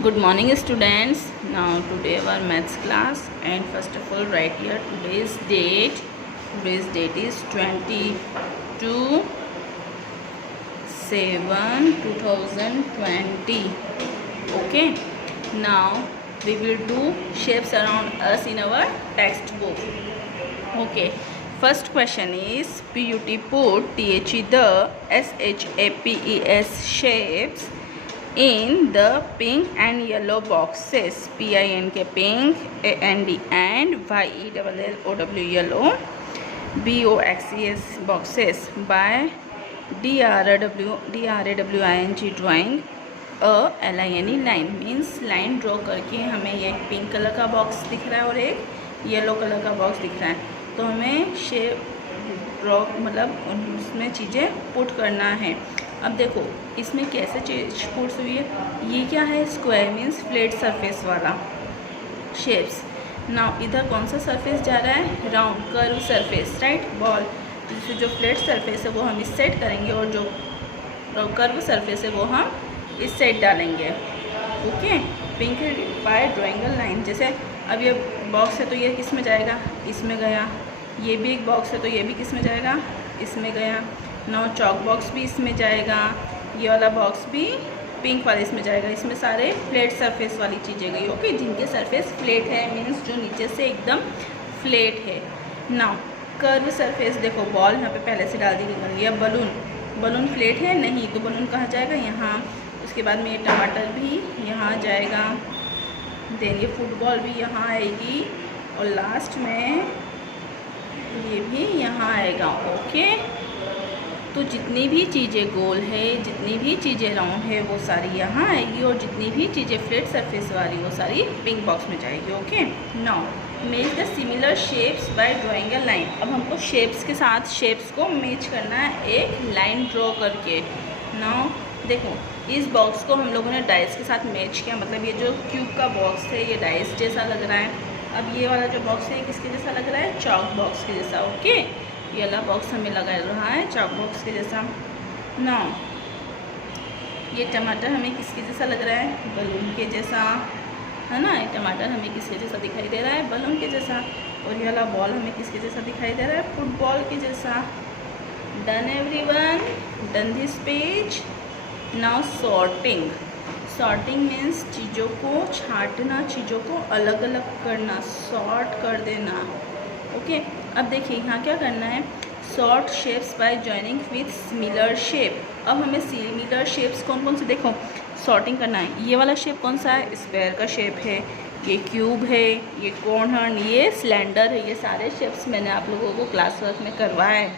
Good morning students. Now today our maths class, and first of all write here today's date. Today's date is 22/7/2020. Okay. Now we will do shapes around us in our textbook. Okay. First question is put the shapes shapes in the pink and yellow boxes. PINK pink, AND and YELLOW yellow, BOXES boxes by DRAWING drawing a LINE line. Means line draw करके हमें ये एक pink colour का box दिख रहा है और एक येलो कलर का बॉक्स दिख रहा है, तो हमें शेप ड्रॉ मतलब उसमें चीज़ें पुट करना है। अब देखो इसमें कैसे चीज पुट हुई है। ये क्या है? स्क्वायर मीन्स फ्लैट सरफेस वाला शेप्स। नाउ इधर कौन सा सरफेस जा रहा है? Round curve surface, right. Ball जो फ्लैट सरफेस है वो हम इस साइड करेंगे और जो कर्व सरफेस है वो हम इस साइड डालेंगे। Okay. Pink by drawing a line. जैसे अब ये बॉक्स है तो ये किस में जाएगा? इसमें गया। ये भी एक बॉक्स है तो ये भी किस में जाएगा? इसमें गया। नो चॉक बॉक्स भी इसमें जाएगा। ये वाला बॉक्स भी पिंक वाले इसमें जाएगा। इसमें सारे फ्लैट सरफेस वाली चीज़ें गई। ओके। जिनके सरफेस फ्लैट है मीन्स जो नीचे से एकदम फ्लैट है। नाउ कर्व सरफेस देखो, बॉल यहाँ पे पहले से डाल दी गई है। बलून फ्लैट है नहीं, तो बलून कहाँ जाएगा? यहाँ। उसके बाद में ये टमाटर भी यहाँ जाएगा। देन ये फुटबॉल भी यहाँ आएगी और लास्ट में ये भी यहाँ आएगा। ओके। तो जितनी भी चीज़ें गोल है, जितनी भी चीज़ें राउंड है वो सारी यहाँ आएगी और जितनी भी चीज़ें फ्लैट सरफेस वाली वो सारी पिंक बॉक्स में जाएगी। Okay. Now match the similar shapes bye drawing a line. अब हमको शेप्स के साथ शेप्स को मैच करना है एक लाइन ड्रॉ करके। नाउ देखो इस बॉक्स को हम लोगों ने डाइस के साथ मैच किया, मतलब ये जो क्यूब का बॉक्स है ये डाइस जैसा लग रहा है। अब ये वाला जो बॉक्स है किसके जैसा लग रहा है? चॉक बॉक्स के जैसा। ओके। ये वाला बॉक्स हमें लगा रहा है चॉक बॉक्स के जैसा। नाउ ये टमाटर हमें किसके जैसा लग रहा है? बलून के जैसा, है ना। ये टमाटर हमें किसके जैसा दिखाई दे रहा है? बलून के जैसा। और ये वाला बॉल हमें किसके जैसा दिखाई दे रहा है? फुटबॉल के जैसा। Done everyone, done this page. Now sorting means चीज़ों को छांटना, चीज़ों को अलग अलग करना, सॉर्ट कर देना। ओके। अब देखिए यहाँ क्या करना है? Sort shapes bye joining with similar shape. अब हमें सिमिलर शेप्स कौन कौन से देखो सॉर्टिंग करना है। ये वाला शेप कौन सा है? स्क्वायर का शेप है। ये क्यूब है, ये कॉर्नर, ये सिलेंडर है। ये सारे शेप्स मैंने आप लोगों को क्लास वर्क में करवाया है।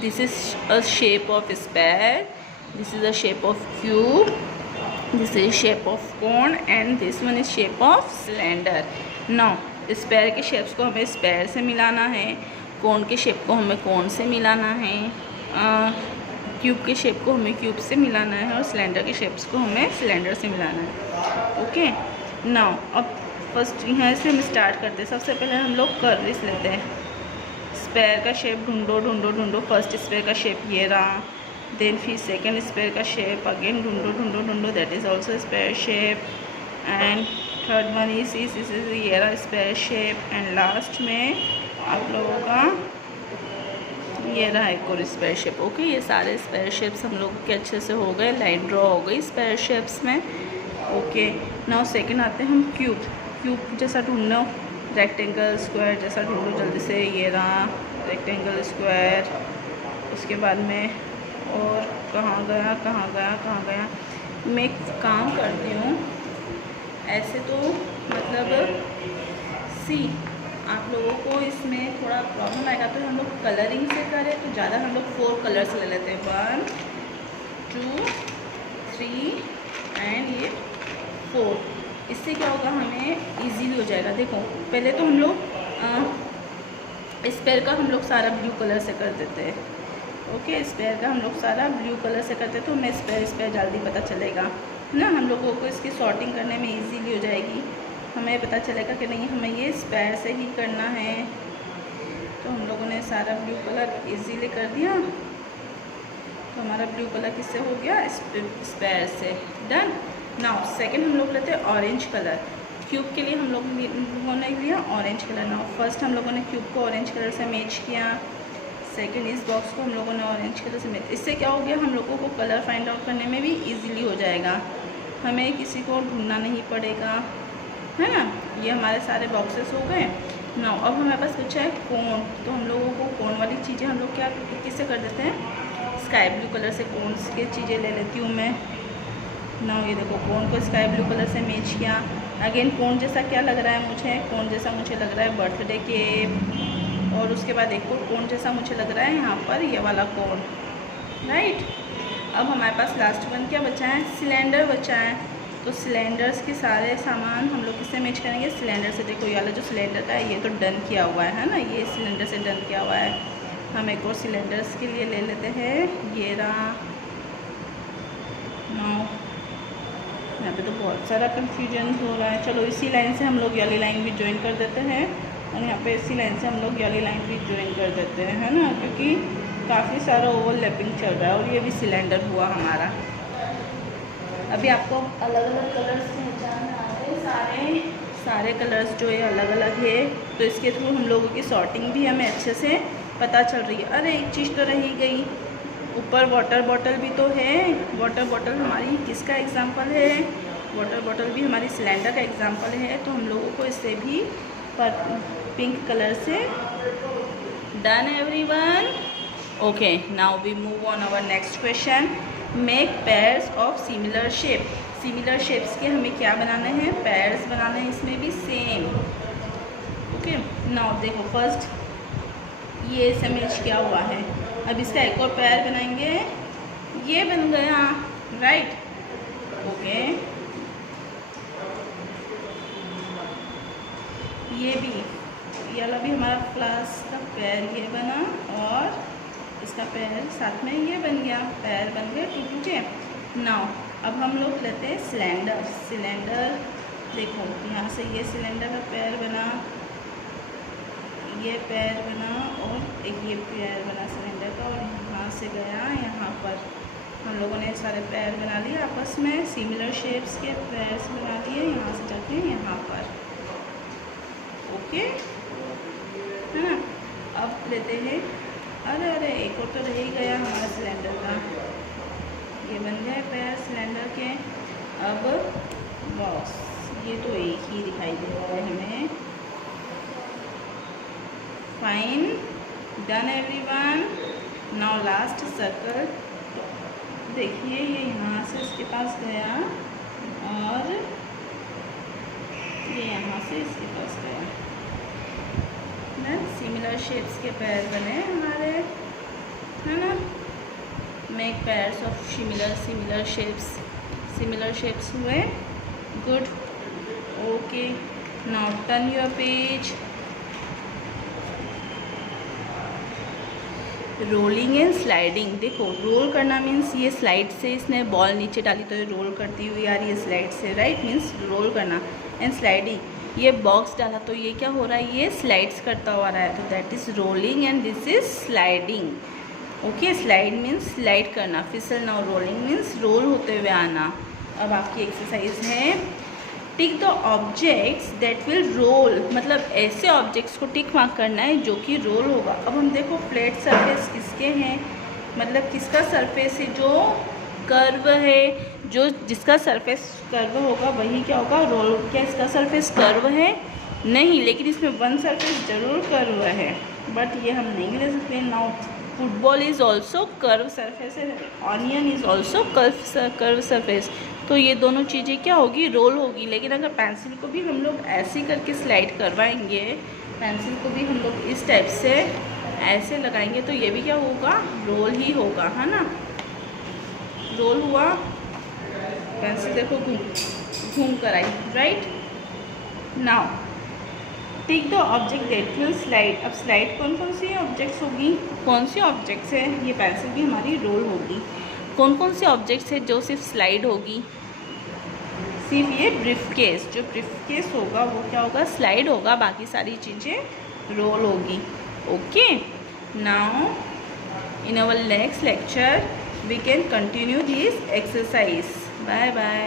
This is a shape of square, this is a shape of cube, this is shape of corn and this one is shape of cylinder. Now square के शेप्स को हमें स्क्वायर से मिलाना है, कोन के शेप को हमें कोन से मिलाना है, क्यूब के शेप को हमें क्यूब से मिलाना है और सिलेंडर के शेप्स को हमें सिलेंडर से मिलाना है। ओके। नाउ अब फर्स्ट यहाँ से हम स्टार्ट करते हैं। सबसे पहले हम लोग कर्व्स लेते हैं। स्क्वायर का शेप ढूंढो। फर्स्ट स्क्वायर का शेप ये रहा। देन फिर सेकेंड स्क्वायर का शेप अगेन ढूंढो, that is also square shape. And third one is ये रहा स्क्वायर शेप। एंड लास्ट में आप लोगों का ये रहा एक और स्क्वायर शेप। ओके। ये सारे स्क्वायर शेप्स हम लोग के अच्छे से हो गए, लाइन ड्रॉ हो गई स्क्वायर शेप्स में। ओके। नाउ सेकंड आते हैं हम क्यूब जैसा ढूंढना, रेक्टेंगल स्क्वायर जैसा ढूंढो जल्दी से। ये रहा रेक्टेंगल स्क्वायर। उसके बाद में और कहाँ गया? मैं एक काम करती हूँ, ऐसे तो मतलब सी आप लोगों को इसमें थोड़ा प्रॉब्लम आएगा, तो हम लोग कलरिंग से करें तो ज़्यादा हम लोग 4 कलर्स ले लेते हैं। 1 2 3 एंड ये 4। इससे क्या होगा? हमें इजीली हो जाएगा। देखो पहले तो हम लोग स्क्वायर का हम लोग सारा ब्लू कलर से कर देते हैं। ओके। स्क्वायर का हम लोग सारा ब्लू कलर से करते तो हमें स्क्वायर जल्दी पता चलेगा, है ना। हम लोगों को इसकी सॉर्टिंग करने में इजीली हो जाएगी। हमें पता चलेगा कि नहीं हमें ये स्क्वायर से ही करना है। तो हम लोगों ने सारा ब्लू कलर इजीली कर दिया। तो हमारा ब्लू कलर किससे हो गया? स्क्वायर से। डन। नाउ सेकंड हम लोग लेते हैं ऑरेंज कलर। क्यूब के लिए हम लोगों ने लिया ऑरेंज कलर। नाउ फर्स्ट हम लोगों ने क्यूब को ऑरेंज कलर से मैच किया, सेकंड इस बॉक्स को हम लोगों ने ऑरेंज कलर से मैच। इससे क्या हो गया, हम लोगों को कलर फाइंड आउट करने में भी इजीली हो जाएगा, हमें किसी को ढूंढना नहीं पड़ेगा, है ना। ये हमारे सारे बॉक्सेस हो गए। नाउ अब हमारे पास बचा है कोन, तो हम लोगों को कोन वाली चीज़ें हम लोग क्या किससे कर देते हैं, स्काई ब्लू कलर से कोन्स की चीज़ें ले लेती हूँ मैं। नाउ ये देखो कोन को स्काई ब्लू कलर से मैच किया। अगेन कोन जैसा क्या लग रहा है मुझे, कोन जैसा मुझे लग रहा है बर्थडे केक, और उसके बाद एक और कोन जैसा मुझे लग रहा है यहाँ पर ये वाला कोन, राइट। अब हमारे पास लास्ट वन क्या बचा है, सिलेंडर बचा है। तो सिलेंडर्स के सारे सामान हम लोग किससे मैच करेंगे, सिलेंडर से। देखो ये वाला जो सिलेंडर का है ये तो डन किया हुआ है ना, ये सिलेंडर से डन किया हुआ है। हम एक और सिलेंडर्स के लिए ले लेते हैं, ये रहा। नाउ यहाँ पे तो बहुत सारा कन्फ्यूजन हो रहा है। चलो इसी लाइन से हम लोग वाली लाइन भी ज्वाइन कर देते हैं, और यहाँ पे इसी लाइन से हम लोग वाली लाइन भी ज्वाइन कर देते हैं, है ना, क्योंकि काफ़ी सारा ओवरलैपिंग चल रहा है। और ये भी सिलेंडर हुआ हमारा। अभी आपको अलग अलग कलर्स पहचान आ गए, सारे कलर्स जो है अलग अलग है, तो इसके थ्रू हम लोगों की सॉर्टिंग भी हमें अच्छे से पता चल रही है। अरे एक चीज़ तो रह ही गई, ऊपर वाटर बॉटल भी तो है। वाटर बॉटल हमारी किसका एग्जाम्पल है, वाटर बॉटल भी हमारी सिलेंडर का एग्जाम्पल है। तो हम लोगों को इससे भी पिंक कलर से done everyone. Okay, now we move on our next question. Make pairs of similar shape. Similar shapes के हमें क्या बनाने हैं, पेयर्स बनाने हैं, इसमें भी सेम। ओके, नाउ देखो फर्स्ट ये मैच क्या हुआ है, अब इसका एक और पेयर बनाएंगे, ये बन गया, राइट। ओके, ये वाला भी हमारा फ्लास का पेयर ये बना, और इसका पेयर साथ में ये बन गया, पेयर बन गए टूटे। नाउ अब हम लोग लेते हैं सिलेंडर। सिलेंडर देखो यहाँ से ये सिलेंडर का पेयर बना, ये पेयर बना, और एक ये पेयर बना सिलेंडर का, और यहाँ से गया यहाँ पर। हम लोगों ने सारे पेयर बना लिए आपस में, सिमिलर शेप्स के पेयर्स बना दिए, यहाँ से जाके यहाँ पर। ओके, है ना। अब लेते हैं, अरे एक और तो रह ही गया हमारा सिलेंडर का, ये बन गए पेयर सिलेंडर के। अब बॉक्स, ये तो एक ही दिखाई दे रहा है हमें। Fine, done everyone. Now last circle, देखिए ये यहाँ से इसके पास गया, और ये यहाँ से इसके पास गया। सिमिलर शेप्स के पेयर बने हमारे, है ना। Make pairs of similar shapes हुए, good. Okay, now turn your page. Rolling and sliding. देखो रोल करना मीन्स ये स्लाइड से इसने बॉल नीचे डाली तो ये रोल करती हुई आ रही है स्लाइड से, राइट, मीन्स रोल करना। एंड स्लाइडिंग, ये बॉक्स डाला तो ये क्या हो रहा है, ये स्लाइड्स करता हुआ रहा है, तो that is rolling and this is sliding. Okay, slide means slide करना, फिसलना, और रोलिंग मीन्स रोल होते हुए आना। अब आपकी एक्सरसाइज है, tick the objects that will roll, मतलब ऐसे ऑब्जेक्ट्स को टिक मार्क करना है जो कि रोल होगा। अब हम देखो फ्लैट सरफेस किसके हैं, मतलब किसका सरफेस है जो कर्व है, जो जिसका सरफेस कर्व होगा वही क्या होगा, रोल। क्या इसका सरफेस कर्व है, नहीं, लेकिन इसमें वन सरफेस जरूर कर्व है, बट ये हम नहीं ले सकते। Now football is also curve surface है, onion is also curve surface, तो ये दोनों चीज़ें क्या होगी, रोल होगी। लेकिन अगर पेंसिल को भी हम लोग ऐसे करके स्लाइड करवाएंगे, पेंसिल को भी हम लोग इस टाइप से ऐसे लगाएंगे, तो ये भी क्या होगा, रोल ही होगा, है ना। रोल हुआ, पेंसिल देखो घूम कर आई, right. Now tick the object that will slide. अब स्लाइड कौन कौन सी ऑब्जेक्ट्स होगी, कौन सी ऑब्जेक्ट्स है, ये पेंसिल भी हमारी रोल होगी। कौन कौन से ऑब्जेक्ट्स है जो सिर्फ स्लाइड होगी, सिर्फ ये ब्रीफ केस, जो ब्रीफ केस होगा वो क्या होगा, स्लाइड होगा, बाकी सारी चीज़ें रोल होगी। Okay, now in our next lecture we can continue this exercise. Bye bye.